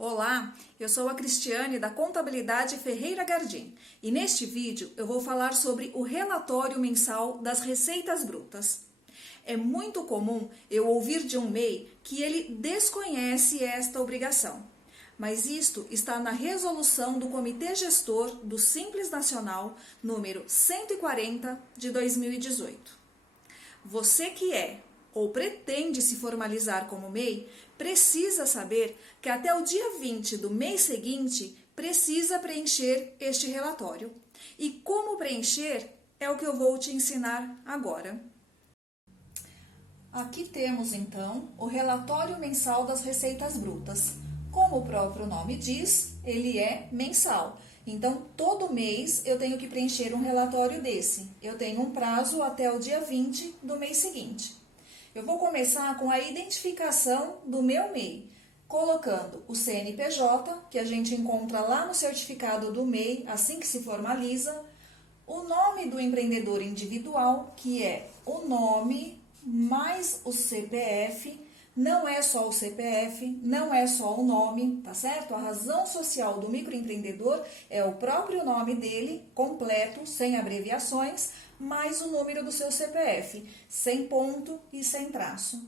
Olá, eu sou a Cristiane da Contabilidade Ferreira Gardim e neste vídeo eu vou falar sobre o relatório mensal das receitas brutas. É muito comum eu ouvir de um MEI que ele desconhece esta obrigação, mas isto está na resolução do Comitê Gestor do Simples Nacional número 140 de 2018. Você que é ou pretende se formalizar como MEI, precisa saber que até o dia 20 do mês seguinte precisa preencher este relatório. E como preencher é o que eu vou te ensinar agora. Aqui temos então o relatório mensal das receitas brutas. Como o próprio nome diz, ele é mensal. Então, todo mês eu tenho que preencher um relatório desse. Eu tenho um prazo até o dia 20 do mês seguinte. Eu vou começar com a identificação do meu MEI, colocando o CNPJ, que a gente encontra lá no certificado do MEI, assim que se formaliza, o nome do empreendedor individual, que é o nome mais o CPF, não é só o CPF, não é só o nome, tá certo? A razão social do microempreendedor é o próprio nome dele, completo, sem abreviações, mais o número do seu CPF, sem ponto e sem traço.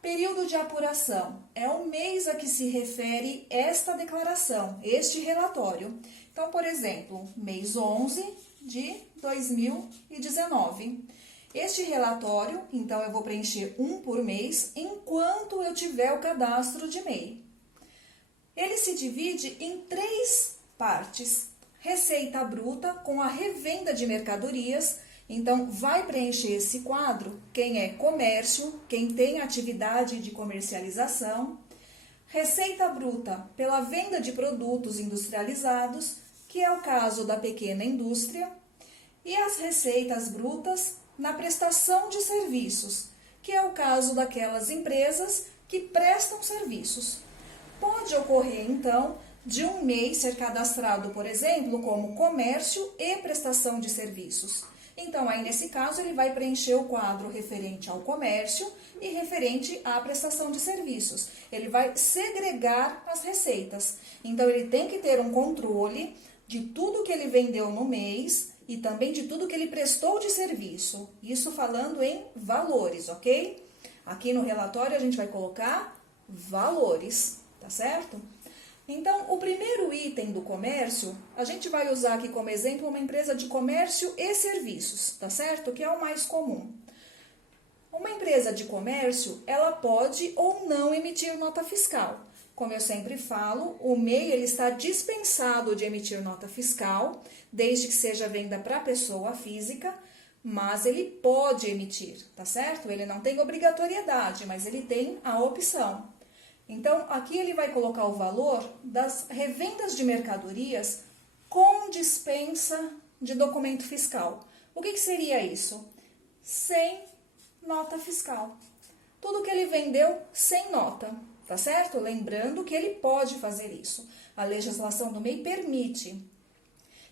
Período de apuração é o mês a que se refere esta declaração, este relatório. Então, por exemplo, mês 11 de 2019. Este relatório, então, eu vou preencher um por mês, enquanto eu tiver o cadastro de MEI. Ele se divide em 3 partes. Receita bruta com a revenda de mercadorias. Então, vai preencher esse quadro quem é comércio, quem tem atividade de comercialização. Receita bruta pela venda de produtos industrializados, que é o caso da pequena indústria. E as receitas brutas na prestação de serviços, que é o caso daquelas empresas que prestam serviços. Pode ocorrer, então, de um MEI ser cadastrado, por exemplo, como comércio e prestação de serviços. Então, aí nesse caso, ele vai preencher o quadro referente ao comércio e referente à prestação de serviços. Ele vai segregar as receitas. Então, ele tem que ter um controle de tudo que ele vendeu no mês e também de tudo que ele prestou de serviço. Isso falando em valores, ok? Aqui no relatório a gente vai colocar valores, tá certo? Então, o primeiro item do comércio, a gente vai usar aqui como exemplo uma empresa de comércio e serviços, tá certo? Que é o mais comum. Uma empresa de comércio, ela pode ou não emitir nota fiscal. Como eu sempre falo, o MEI ele está dispensado de emitir nota fiscal, desde que seja venda para pessoa física, mas ele pode emitir, tá certo? Ele não tem obrigatoriedade, mas ele tem a opção. Então, aqui ele vai colocar o valor das revendas de mercadorias com dispensa de documento fiscal. O que seria isso? Sem nota fiscal. Tudo que ele vendeu sem nota, tá certo? Lembrando que ele pode fazer isso. A legislação do MEI permite.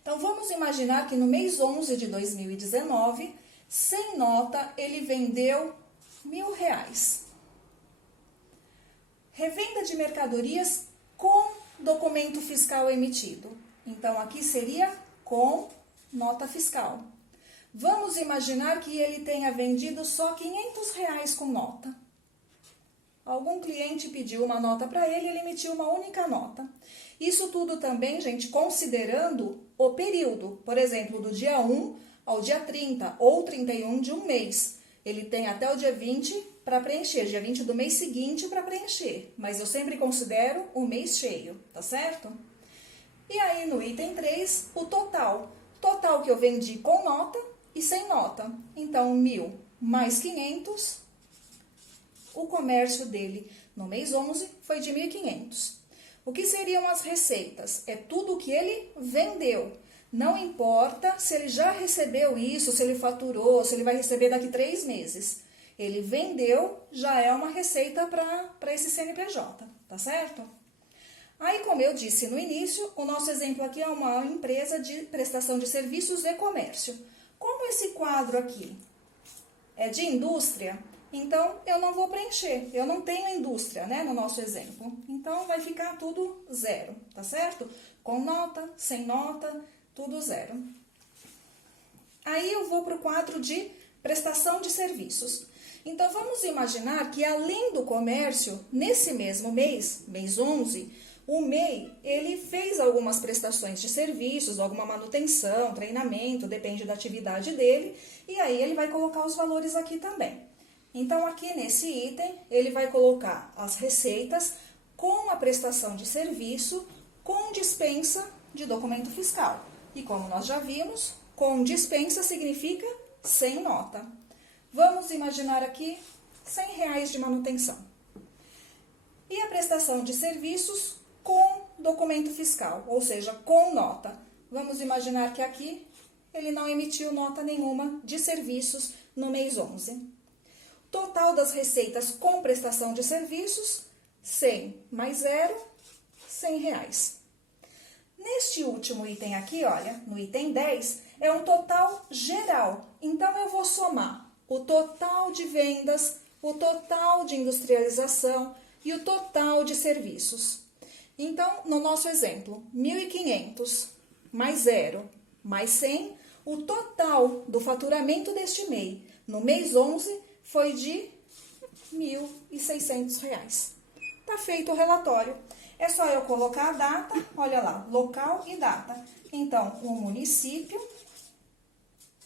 Então, vamos imaginar que no mês 11 de 2019, sem nota, ele vendeu R$1.000. Revenda de mercadorias com documento fiscal emitido. Então, aqui seria com nota fiscal. Vamos imaginar que ele tenha vendido só R$500 com nota. Algum cliente pediu uma nota para ele, ele emitiu uma única nota. Isso tudo também, gente, considerando o período. Por exemplo, do dia 1 ao dia 30 ou 31 de um mês. Ele tem até o dia 20 para preencher, dia 20 do mês seguinte para preencher. Mas eu sempre considero o mês cheio, tá certo? E aí no item 3, o total. Total que eu vendi com nota e sem nota. Então, 1.000 mais 500, o comércio dele no mês 11 foi de 1.500. O que seriam as receitas? É tudo o que ele vendeu. Não importa se ele já recebeu isso, se ele faturou, se ele vai receber daqui 3 meses. Ele vendeu, já é uma receita para esse CNPJ, tá certo? Aí, como eu disse no início, o nosso exemplo aqui é uma empresa de prestação de serviços e comércio. Como esse quadro aqui é de indústria, Então, eu não vou preencher, eu não tenho indústria, né, no nosso exemplo. Então, vai ficar tudo zero, tá certo? Com nota, sem nota, tudo zero. Aí, eu vou para o quadro de prestação de serviços. Então, vamos imaginar que, além do comércio, nesse mesmo mês, mês 11, o MEI, ele fez algumas prestações de serviços, alguma manutenção, treinamento, depende da atividade dele, e aí ele vai colocar os valores aqui também. Então, aqui nesse item, ele vai colocar as receitas com a prestação de serviço, com dispensa de documento fiscal. E como nós já vimos, com dispensa significa sem nota. Vamos imaginar aqui R$100 de manutenção. E a prestação de serviços com documento fiscal, ou seja, com nota. Vamos imaginar que aqui ele não emitiu nota nenhuma de serviços no mês 11. Total das receitas com prestação de serviços, 100 mais 0, R$100. Neste último item aqui, olha, no item 10, é um total geral. Então, eu vou somar o total de vendas, o total de industrialização e o total de serviços. Então, no nosso exemplo, 1.500 mais 0 mais 100, o total do faturamento deste mês, no mês 11, foi de R$1.600. Tá feito o relatório. É só eu colocar a data, olha lá, local e data. Então, o município,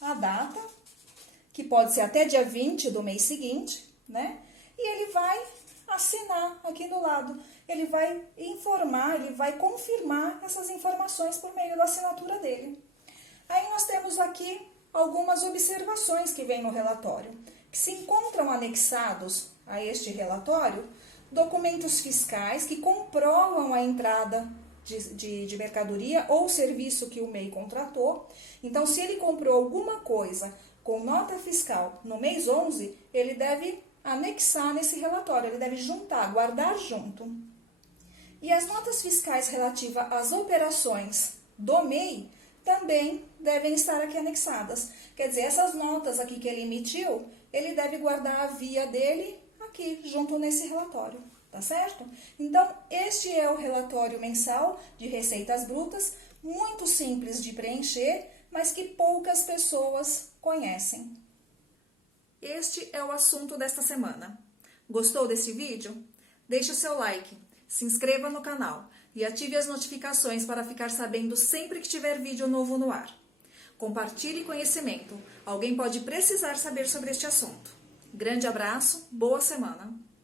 a data, que pode ser até dia 20 do mês seguinte, né? E ele vai assinar aqui do lado. Ele vai informar, ele vai confirmar essas informações por meio da assinatura dele. Aí nós temos aqui algumas observações que vêm no relatório, que se encontram anexados a este relatório documentos fiscais que comprovam a entrada de mercadoria ou serviço que o MEI contratou. Então, se ele comprou alguma coisa com nota fiscal no mês 11, ele deve anexar nesse relatório, ele deve juntar, guardar junto. E as notas fiscais relativas às operações do MEI também devem estar aqui anexadas. Quer dizer, essas notas aqui que ele emitiu, ele deve guardar a via dele aqui, junto nesse relatório, tá certo? Então, este é o relatório mensal de receitas brutas, muito simples de preencher, mas que poucas pessoas conhecem. Este é o assunto desta semana. Gostou desse vídeo? Deixe o seu like, se inscreva no canal e ative as notificações para ficar sabendo sempre que tiver vídeo novo no ar. Compartilhe conhecimento, alguém pode precisar saber sobre este assunto. Grande abraço, boa semana!